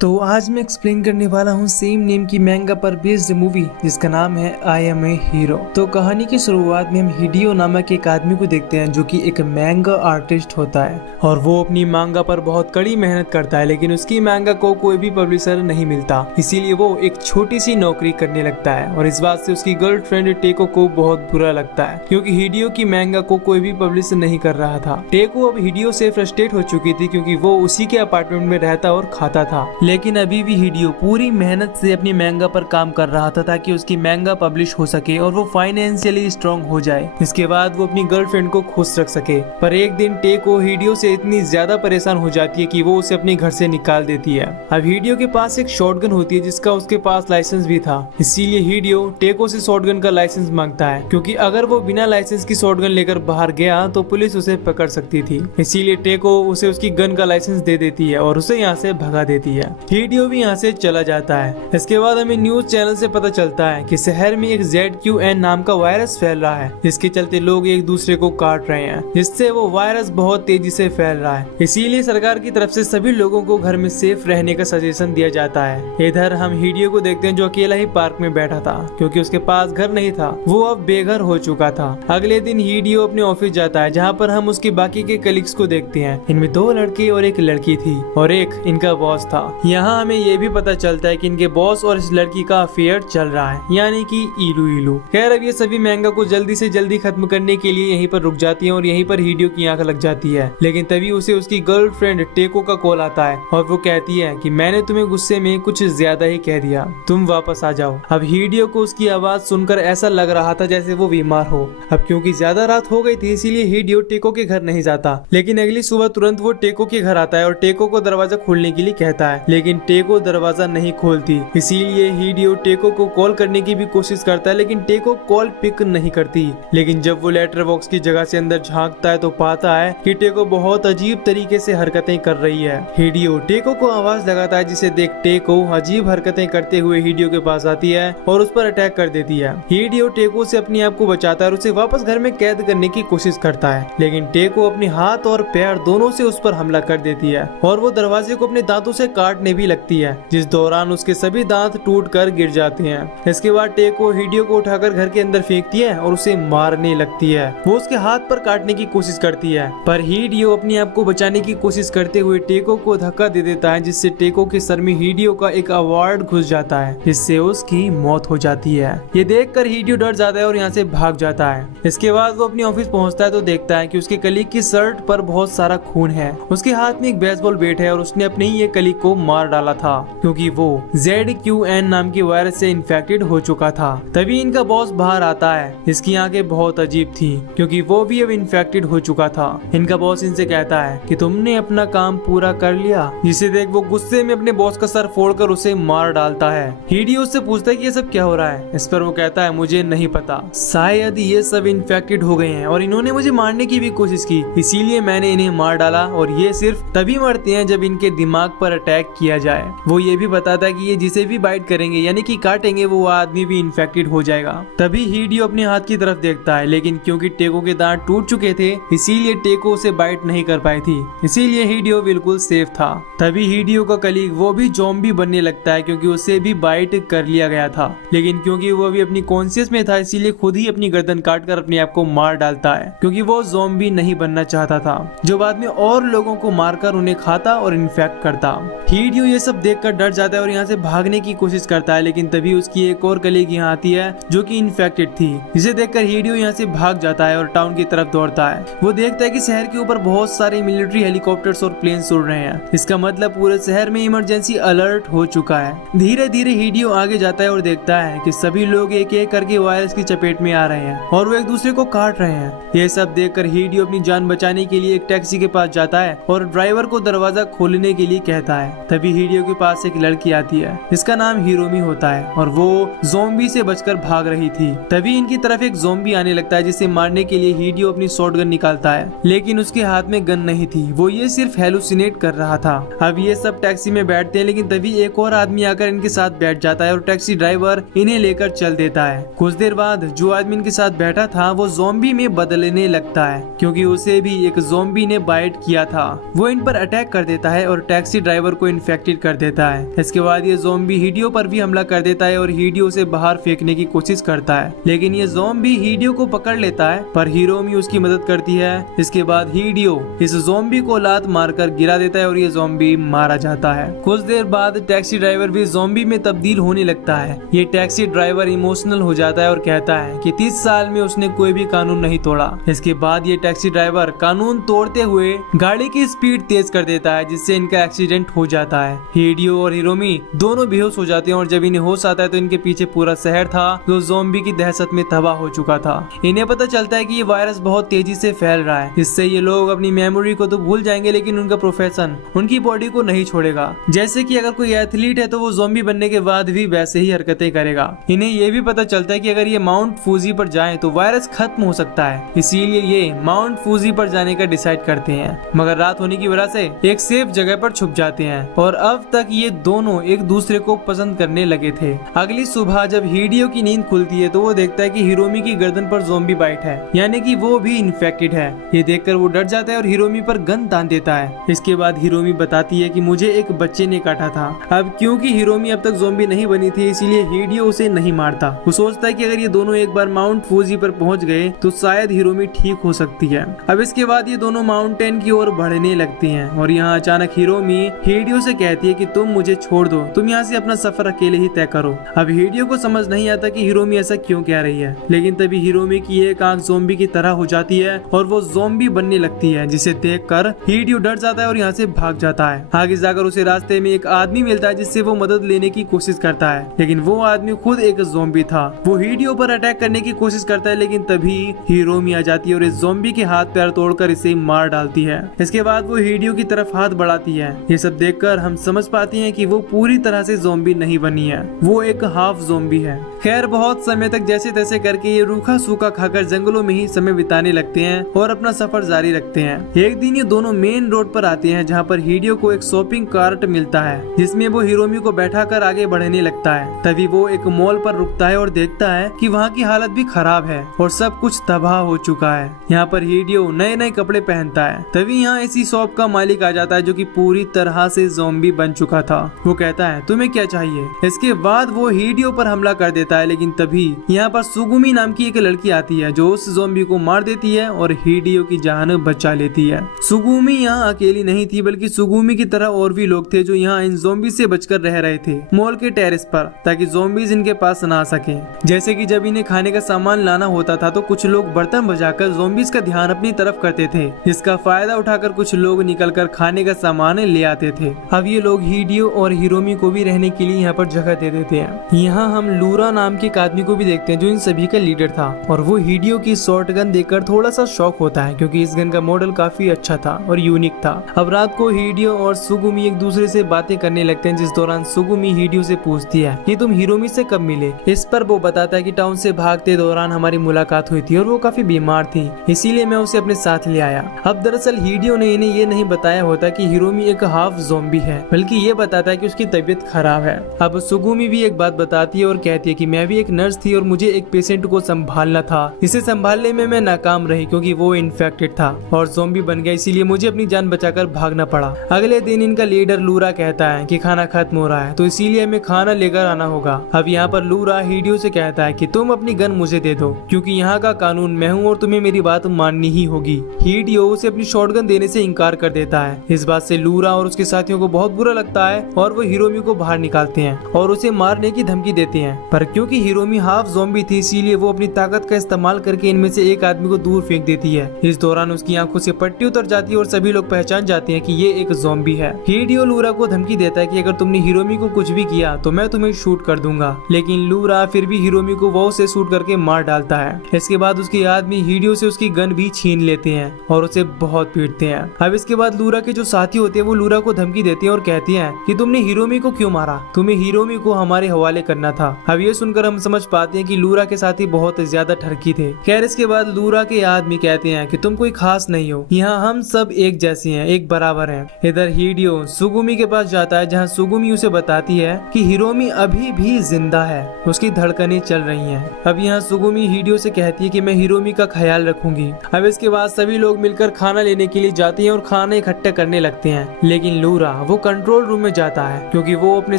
तो आज मैं एक्सप्लेन करने वाला हूँ सेम नेम की मैंगा पर बेस्ड मूवी जिसका नाम है आई एम ए हीरो। तो कहानी की शुरुआत में हम हिडियो नामक एक आदमी को देखते हैं जो कि एक मैंगा आर्टिस्ट होता है और वो अपनी मांगा पर बहुत कड़ी मेहनत करता है, लेकिन उसकी मांगा को कोई भी पब्लिशर नहीं मिलता। इसीलिए वो एक छोटी सी नौकरी करने लगता है और इस बात से उसकी गर्लफ्रेंड टेको को बहुत बुरा लगता है क्योंकि हिडियो की मांगा को कोई भी पब्लिश नहीं कर रहा था। टेको अब हिडियो से फ्रस्ट्रेट हो चुकी थी क्योंकि वो उसी के अपार्टमेंट में रहता और खाता था, लेकिन अभी भी हिडियो पूरी मेहनत से अपनी मैंगा पर काम कर रहा था ताकि उसकी मैंगा पब्लिश हो सके और वो फाइनेंशियली स्ट्रांग हो जाए। इसके बाद वो अपनी गर्लफ्रेंड को खुश रख सके। पर एक दिन टेको हिडियो से इतनी ज्यादा परेशान हो जाती है कि वो उसे अपने घर से निकाल देती है। अब हिडियो के पास एक शॉटगन होती है जिसका उसके पास लाइसेंस भी था, इसीलिए हिडियो टेको से शॉटगन का लाइसेंस मांगता है क्योंकि अगर वो बिना लाइसेंस की शॉटगन लेकर बाहर गया तो पुलिस उसे पकड़ सकती थी। इसीलिए टेको उसे उसकी गन का लाइसेंस दे देती है और उसे यहाँ से भगा देती है। हिडियो भी यहाँ से चला जाता है। इसके बाद हमें न्यूज चैनल से पता चलता है कि शहर में एक ZQN नाम का वायरस फैल रहा है जिसके चलते लोग एक दूसरे को काट रहे हैं, जिससे वो वायरस बहुत तेजी से फैल रहा है। इसीलिए सरकार की तरफ से सभी लोगों को घर में सेफ रहने का सजेशन दिया जाता है। इधर हम हिडियो को देखते हैं जो अकेला ही पार्क में बैठा था क्योंकि उसके पास घर नहीं था, वो अब बेघर हो चुका था। अगले दिन हिडियो अपने ऑफिस जाता है जहाँ पर हम उसके बाकी के कलीग्स को देखते हैं। इनमें 2 लड़के और एक लड़की थी और एक इनका बॉस था। यहाँ हमें ये भी पता चलता है कि इनके बॉस और इस लड़की का अफेयर चल रहा है, यानी कि इलू इलू। खैर अब ये सभी मैंगा को जल्दी से जल्दी खत्म करने के लिए यहीं पर रुक जाती हैं और यहीं पर हिडियो की आंख लग जाती है। लेकिन तभी उसे उसकी गर्लफ्रेंड टेको का कॉल आता है और वो कहती है कि मैंने तुम्हें गुस्से में कुछ ज्यादा ही कह दिया, तुम वापस आ जाओ। अब हिडियो को उसकी आवाज सुनकर ऐसा लग रहा था जैसे वो बीमार हो। अब क्योंकि ज्यादा रात हो गई थी इसीलिए हिडियो टेको के घर नहीं जाता, लेकिन अगली सुबह तुरंत वो टेको के घर आता है और टेको को दरवाजा खोलने के लिए कहता है, लेकिन टेको दरवाजा नहीं खोलती। इसीलिए हिडियो टेको को कॉल करने की भी कोशिश करता है लेकिन टेको कॉल पिक नहीं करती। लेकिन जब वो लेटर बॉक्स की जगह से अंदर झांकता है तो पाता है कि टेको बहुत अजीब तरीके से हरकतें कर रही है। हिडियो टेको को आवाज लगाता है जिसे देख टेको अजीब हरकतें करते हुए हिडियो के पास आती है और उस पर अटैक कर देती है। हिडियो टेको से अपने आप को बचाता है और उसे वापस घर में कैद करने की कोशिश करता है, लेकिन टेको अपने हाथ और पैर दोनों से उस पर हमला कर देती है और वो दरवाजे को अपने दांतों से काटने भी लगती है, जिस दौरान उसके सभी दांत टूटकर गिर जाते हैं। इसके बाद टेको हिडियो को उठाकर घर के अंदर फेंकती है और उसे मारने लगती है। वो उसके हाथ पर काटने की कोशिश करती है पर हिडियो अपने आप को बचाने की कोशिश करते हुए टेको को धक्का दे देता है, जिससे टेको के सर में हिडियो का एक अवार्ड घुस जाता है, जिससे उसकी मौत हो जाती है। ये देखकर हिडियो डर जाता है और यहाँ से भाग जाता है। इसके बाद वो अपने ऑफिस पहुँचता है तो देखता है कि उसके कलीग की शर्ट पर बहुत सारा खून है। उसके हाथ में एक बेसबॉल बैट है और उसने अपने ही एक कलीग को मार डाला था क्योंकि वो ZQN नाम की वायरस से इन्फेक्टेड हो चुका था। तभी इनका बॉस बाहर आता है। इसकी आंखें बहुत अजीब थी क्योंकि वो भी अब इन्फेक्टेड हो चुका था। इनका बॉस इनसे कहता है कि तुमने अपना काम पूरा कर लिया, जिसे देख वो गुस्से में अपने बॉस का सर फोड़कर उसे मार डालता है। हिडियो उससे पूछता है कि ये सब क्या हो रहा है। इस पर वो कहता है मुझे नहीं पता, शायद ये सब इन्फेक्टेड हो गए हैं और इन्होंने मुझे मारने की भी कोशिश की, इसीलिए मैंने इन्हें मार डाला और ये सिर्फ तभी मरते हैं जब इनके दिमाग पर अटैक किया जाए। वो ये भी बताता है कि ये जिसे भी बाइट करेंगे यानी कि काटेंगे वो आदमी भी इन्फेक्टेड हो जाएगा। तभी हिडियो अपने हाथ की तरफ देखता है, लेकिन क्योंकि टेको के दांत टूट चुके थे इसीलिए टेको उसे बाइट नहीं कर पाई थी, इसीलिए हिडियो बिल्कुल सेफ था। तभी हिडियो का कलीग वो भी ज़ॉम्बी बनने लगता है क्योंकि उसे भी बाइट कर लिया गया था, लेकिन क्योंकि वो भी अपनी कॉन्शियस में था इसीलिए खुद ही अपनी गर्दन काटकर अपने आप को मार डालता है क्योंकि वो ज़ॉम्बी नहीं बनना चाहता था जो बाद में और लोगों को मारकर उन्हें खाता और इन्फेक्ट करता। हिडियो ये सब देखकर डर जाता है और यहाँ से भागने की कोशिश करता है, लेकिन तभी उसकी एक और कलीग यहाँ आती है जो कि इन्फेक्टेड थी, जिसे देखकर हिडियो यहाँ से भाग जाता है और टाउन की तरफ दौड़ता है। वो देखता है कि शहर के ऊपर बहुत सारे मिलिट्री हेलीकॉप्टर्स और प्लेन्स उड़ रहे हैं, इसका मतलब पूरे शहर में इमरजेंसी अलर्ट हो चुका है। धीरे धीरे हिडियो आगे जाता है और देखता है कि सभी लोग एक एक करके वायरस की चपेट में आ रहे हैं और वो एक दूसरे को काट रहे हैं। ये सब देखकर हिडियो अपनी जान बचाने के लिए एक टैक्सी के पास जाता है और ड्राइवर को दरवाजा खोलने के लिए कहता है। तभी हिडियो के पास एक लड़की आती है जिसका नाम हिरोमी होता है और वो ज़ॉम्बी से बचकर भाग रही थी। तभी इनकी तरफ एक ज़ॉम्बी आने लगता है जिसे मारने के लिए हिडियो अपनी शॉटगन निकालता है, लेकिन उसके हाथ में गन नहीं थी, वो ये सिर्फ हेलुसिनेट कर रहा था। अब ये सब टैक्सी में बैठते हैं, लेकिन तभी एक और आदमी आकर इनके साथ बैठ जाता है और टैक्सी ड्राइवर इन्हें लेकर चल देता है। कुछ देर बाद जो आदमी इनके साथ बैठा था वो ज़ॉम्बी में बदलने लगता है क्योंकि उसे भी एक ज़ॉम्बी ने बाइट किया था। वो इन पर अटैक कर देता है और टैक्सी ड्राइवर को इन्फेक्टेड कर देता है। इसके बाद ये ज़ॉम्बी हिडियो पर भी हमला कर देता है और हिडियो से बाहर फेंकने की कोशिश करता है, लेकिन ये ज़ॉम्बी हिडियो को पकड़ लेता है, पर हिरोमी उसकी मदद करती है। इसके बाद हिडियो इस ज़ॉम्बी को लात मारकर गिरा देता है और ये ज़ॉम्बी मारा जाता है। कुछ देर बाद टैक्सी ड्राइवर भी ज़ॉम्बी में तब्दील होने लगता है। ये टैक्सी ड्राइवर इमोशनल हो जाता है और कहता है कि 30 साल में उसने कोई भी कानून नहीं तोड़ा। इसके बाद ये टैक्सी ड्राइवर कानून तोड़ते हुए गाड़ी की स्पीड तेज कर देता है, जिससे इनका एक्सीडेंट हो जाता है। हिडियो और हिरोमी दोनों बेहोश हो जाते हैं और जब इन्हें होश आता है तो इनके पीछे पूरा शहर था जो ज़ॉम्बी की दहशत में तबाह हो चुका था। इन्हें पता चलता है कि ये वायरस बहुत तेजी से फैल रहा है। इससे ये लोग अपनी मेमोरी को तो भूल जाएंगे, लेकिन उनका प्रोफेशन उनकी बॉडी को नहीं छोड़ेगा। जैसे कि अगर कोई एथलीट है तो वो ज़ॉम्बी बनने के बाद भी वैसे ही हरकतें करेगा। इन्हें ये भी पता चलता है कि अगर ये माउंट फूजी पर जाएं तो वायरस खत्म हो सकता है, इसीलिए ये माउंट फूजी पर जाने का डिसाइड करते हैं। मगर रात होने की वजह से एक सेफ जगह पर छुप जाते हैं और अब तक ये दोनों एक दूसरे को पसंद करने लगे थे। अगली सुबह जब हिडियो की नींद खुलती है तो वो देखता है कि हिरोमी की गर्दन पर ज़ॉम्बी बाइट है, यानी कि वो भी इन्फेक्टेड है। ये देखकर वो डर जाता है और हिरोमी पर गन तान देता है। इसके बाद हिरोमी बताती है कि मुझे एक बच्चे ने काटा था। अब क्योंकि हिरोमी अब तक ज़ॉम्बी नहीं बनी थी, इसीलिए हिडियो उसे नहीं मारता। वो सोचता है कि अगर ये दोनों एक बार माउंट फूजी पर पहुंच गए तो शायद हिरोमी ठीक हो सकती है। अब इसके बाद ये दोनों माउंटेन की ओर बढ़ने लगती हैं और यहाँ अचानक हिरोमी हिडियो से कहती है कि तुम मुझे छोड़ दो, तुम यहाँ से अपना सफर अकेले ही तय करो। अब हिडियो को समझ नहीं आता कि हिरोमी ऐसा क्यों कह रही है, लेकिन तभी हिरोमी की एक आंख ज़ॉम्बी की तरह हो जाती है और वो ज़ॉम्बी बनने लगती है, जिसे देखकर हिडियो डर जाता है और यहाँ से भाग जाता है। आगे जाकर उसे रास्ते में एक आदमी मिलता है जिससे वो मदद लेने की कोशिश करता है, लेकिन वो आदमी खुद एक ज़ॉम्बी था। वो हिडियो पर अटैक करने की कोशिश करता है, लेकिन तभी हिरोमी आ जाती है और इस ज़ॉम्बी के हाथ पैर तोड़कर इसे मार डालती है। इसके बाद वो हिडियो की तरफ हाथ बढ़ाती है। ये सब देखकर हम समझ पाते हैं कि वो पूरी तरह से ज़ॉम्बी नहीं बनी है, वो एक हाफ ज़ॉम्बी है। खैर बहुत समय तक जैसे तैसे करके ये रूखा सूखा खाकर जंगलों में ही समय बिताने लगते हैं और अपना सफर जारी रखते हैं। एक दिन ये दोनों मेन रोड पर आते हैं जहाँ पर हिडियो को एक शॉपिंग कार्ट मिलता है, जिसमें वो हिरोमी को बैठाकर आगे बढ़ने लगता है। तभी वो एक मॉल पर रुकता है और देखता है कि वहाँ की हालत भी खराब है और सब कुछ तबाह हो चुका है। यहाँ पर हिडियो नए नए कपड़े पहनता है। तभी यहाँ इसी शॉप का मालिक आ जाता है जो कि पूरी तरह से ज़ॉम्बी बन चुका था। वो कहता है तुम्हें क्या चाहिए। इसके बाद वो हिडियो पर हमला कर देता है, लेकिन तभी यहाँ पर सुगुमी नाम की एक लड़की आती है जो उस ज़ॉम्बी को मार देती है और हिडियो की जान बचा लेती है। सुगुमी यहाँ अकेली नहीं थी, बल्कि सुगुमी की तरह और भी लोग थे जो यहाँ इन ज़ॉम्बी से बचकर रह रहे थे मॉल के टेरेस पर, ताकि ज़ॉम्बीज इनके पास ना आ सके। जैसे कि जब इन्हें खाने का सामान लाना होता था तो कुछ लोग बर्तन बजाकर ज़ॉम्बीज का ध्यान अपनी तरफ करते थे, जिसका फायदा उठाकर कुछ लोग निकलकर खाने का सामान ले आते थे। अब ये लोग हिडियो और हिरोमी को भी रहने के लिए यहाँ पर जगह दे देते हैं। यहाँ हम लूरा नाम के एक आदमी को भी देखते हैं जो इन सभी का लीडर था, और वो हिडियो की शॉर्ट गन देखकर थोड़ा सा शॉक होता है क्योंकि इस गन का मॉडल काफी अच्छा था और यूनिक था। अब रात को हिडियो और सुगुमी एक दूसरे से बातें करने लगते हैं, जिस दौरान सुगुमी हिडियो से पूछती है कि तुम हिरोमी से कब मिले। इस पर वो बताता है कि टाउन से भागते दौरान हमारी मुलाकात हुई थी और वो काफी बीमार थी, इसीलिए मैं उसे अपने साथ ले आया। अब दरअसल हिडियो ने इन्हें ये नहीं बताया होता कि हिरोमी एक हाफ ज़ॉम्बी है, बल्कि ये बताता है कि उसकी तबीयत खराब है। अब सुगुमी भी एक बात बताती है और कहती है कि मैं भी एक नर्स थी और मुझे एक पेशेंट को संभालना था। इसे संभालने में मैं नाकाम रही क्योंकि वो इन्फेक्टेड था और ज़ॉम्बी बन गया, इसीलिए मुझे अपनी जान बचाकर भागना पड़ा। अगले दिन इनका लीडर लूरा कहता है कि खाना खत्म हो रहा है तो इसीलिए हमें खाना लेकर आना होगा। अब यहाँ पर लूरा हिडियो से कहता है कि तुम अपनी गन मुझे दे दो क्योंकि यहाँ का कानून मैं हूँ और तुम्हें मेरी बात माननी ही होगी। हिडियो उसे अपनी शॉटगन देने से इनकार कर देता है। इस बात से लूरा और उसके साथियों को बहुत बुरा लगता है और वो हिरोमी को बाहर निकालते हैं और उसे मारने की धमकी देते हैं, पर क्योंकि हिरोमी हाफ ज़ॉम्बी थी इसीलिए वो अपनी ताकत का इस्तेमाल करके इनमें से एक आदमी को दूर फेंक देती है। इस दौरान उसकी आंखों से पट्टी उतर जाती है और सभी लोग पहचान जाते हैं कि ये एक ज़ॉम्बी है। हिडियो लूरा को धमकी देता है कि अगर तुमने हिरोमी को कुछ भी किया तो मैं तुम्हें शूट कर दूंगा, लेकिन लूरा फिर भी हिरोमी को वो से शूट करके मार डालता है। इसके बाद उसके आदमी हिडियो से उसकी गन भी छीन लेते हैं और उसे बहुत पीटते हैं। अब इसके बाद लूरा के जो साथी होते हैं वो लूरा को धमकी देते हैं और कहती हैं कि तुमने हिरोमी को क्यों मारा, तुम्हें हिरोमी को हमारे हवाले करना था। अब ये सुनकर हम समझ पाते हैं कि लूरा के साथी बहुत ज्यादा ठरकी थे। खैर इसके बाद लूरा के आदमी कहते हैं कि तुम कोई खास नहीं हो, यहाँ हम सब एक जैसे हैं, एक बराबर हैं। इधर हिडियो सुगुमी के पास जाता है जहाँ सुगुमी उसे बताती है कि हिरोमी अभी भी जिंदा है, उसकी धड़कनें चल रही हैं। अब यहाँ सुगुमी हिडियो से कहती है कि मैं हिरोमी का ख्याल रखूंगी। अब इसके बाद सभी लोग मिलकर खाना लेने के लिए जाते हैं और खाना इकट्ठा करने लगते हैं, लेकिन लूरा वो कंट्रोल रूम में जाता है क्योंकि वो अपने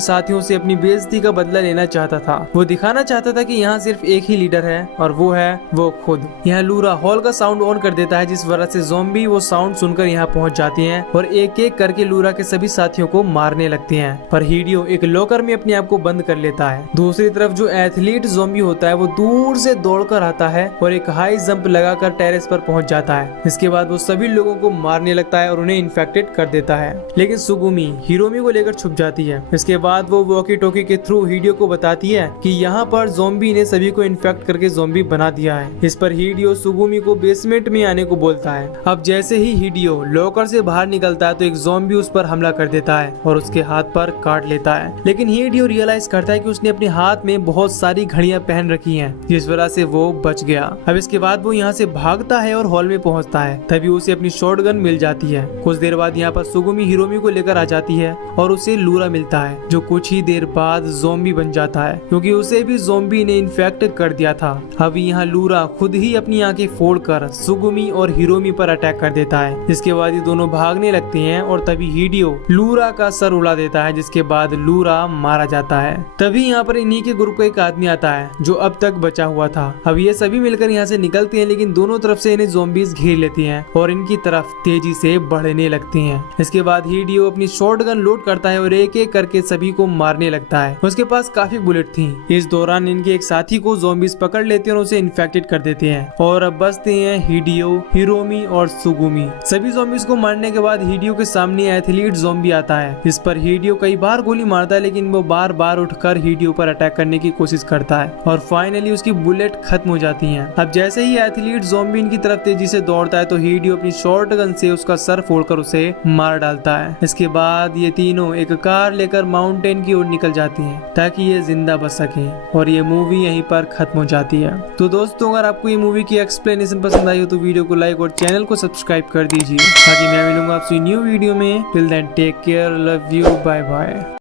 साथियों से अपनी बेइज्जती का बदला लेना चाहता था। वो दिखाना चाहता था कि यहाँ सिर्फ एक ही लीडर है और वो है वो खुद। यहाँ लूरा हॉल का साउंड ऑन कर देता है, जिस वजह से ज़ॉम्बी वो साउंड सुनकर यहाँ पहुँच जाती हैं और एक एक करके लूरा के सभी साथियों को मारने लगती हैं। पर हिडियो एक लॉकर में अपने आप को बंद कर लेता है। दूसरी तरफ जो एथलीट ज़ॉम्बी होता है वो दूर से दौड़कर आता है और एक हाई जंप लगाकर टेरेस पर पहुंच जाता है। इसके बाद वो सभी लोगों को मारने लगता है और उन्हें इन्फेक्टेड कर देता है, लेकिन सुगुमी हिरोमी को लेकर छुप जाती है। इसके बाद वो वॉकी टॉकी के थ्रू हिडियो को बताती है कि यहाँ पर ज़ॉम्बी ने सभी को इन्फेक्ट करके ज़ॉम्बी बना दिया है। इस पर हिडियो सुगुमी को बेसमेंट में आने को बोलता है। अब जैसे ही हिडियो लॉकर से बाहर निकलता है तो एक ज़ॉम्बी उस पर हमला कर देता है और उसके हाथ पर काट लेता है, लेकिन हिडियो रियलाइज करता है कि उसने अपने हाथ में बहुत सारी घड़ियां पहन रखी हैं, जिस वजह से वो बच गया। अब इसके बाद वो यहाँ से भागता है और हॉल में पहुँचता है। तभी उसे अपनी शॉटगन मिल जाती है। कुछ देर बाद यहाँ पर सुगुमी हिरोमी को लेकर आ जाती है और उसे लूरा मिलता है, जो कुछ ही देर बाद ज़ॉम्बी बन जाता है क्योंकि उसे भी ज़ॉम्बी ने इन्फेक्ट कर दिया था। अब यहाँ लूरा खुद ही अपनी आंखें फोड़कर सुगुमी और हिरोमी पर अटैक कर देता है। जिसके बाद ये दोनों भागने लगते हैं और तभी हिडियो लूरा का सर उड़ा देता है, जिसके बाद लूरा मारा जाता है। तभी यहाँ पर इन्हीं के ग्रुप का एक आदमी आता है जो अब तक बचा हुआ था। अब ये सभी मिलकर यहाँ से निकलते हैं, लेकिन दोनों तरफ से इन्हें ज़ॉम्बीज घेर लेती हैं और इनकी तरफ तेजी से बढ़ने लगती हैं। इसके बाद हिडियो अपनी शॉटगन लोड करता है और एक एक करके सभी को मारने लगता है। उसके पास काफी बुलेट थी। इस दौरान इनके एक साथी को ज़ॉम्बीज पकड़ लेते हैं और उसे इन्फेक्टेड कर देते हैं और अब बचते हैं हिडियो, हिरोमी और सुगुमी। सभी ज़ॉम्बीज को मारने के बाद हिडियो के सामने एथलीट ज़ॉम्बी आता है। इस पर हिडियो कई बार गोली मारता है, लेकिन वो बार बार उठकर हिडियो पर अटैक करने की कोशिश करता है और फाइनली उसकी बुलेट खत्म हो जाती हैं। अब जैसे ही एथलीट ज़ॉम्बी इनकी तरफ तेजी से दौड़ता है तो हिडियो अपनी शॉटगन से उसका सर फोड़कर उसे मार डालता है। इसके बाद ये तीनों एक कार लेकर माउंटेन की ओर निकल जाती हैं ताकि ये जिंदा बच सके और ये मूवी यहीं पर खत्म हो जाती है। तो दोस्तों, अगर आपको ये मूवी की एक्सप्लेनेशन पसंद आई हो तो वीडियो को लाइक और चैनल को सब्सक्राइब कर दीजिए ताकि मैं मिलूंगा आपसे न्यू वीडियो में। Till then take care, love you, bye bye.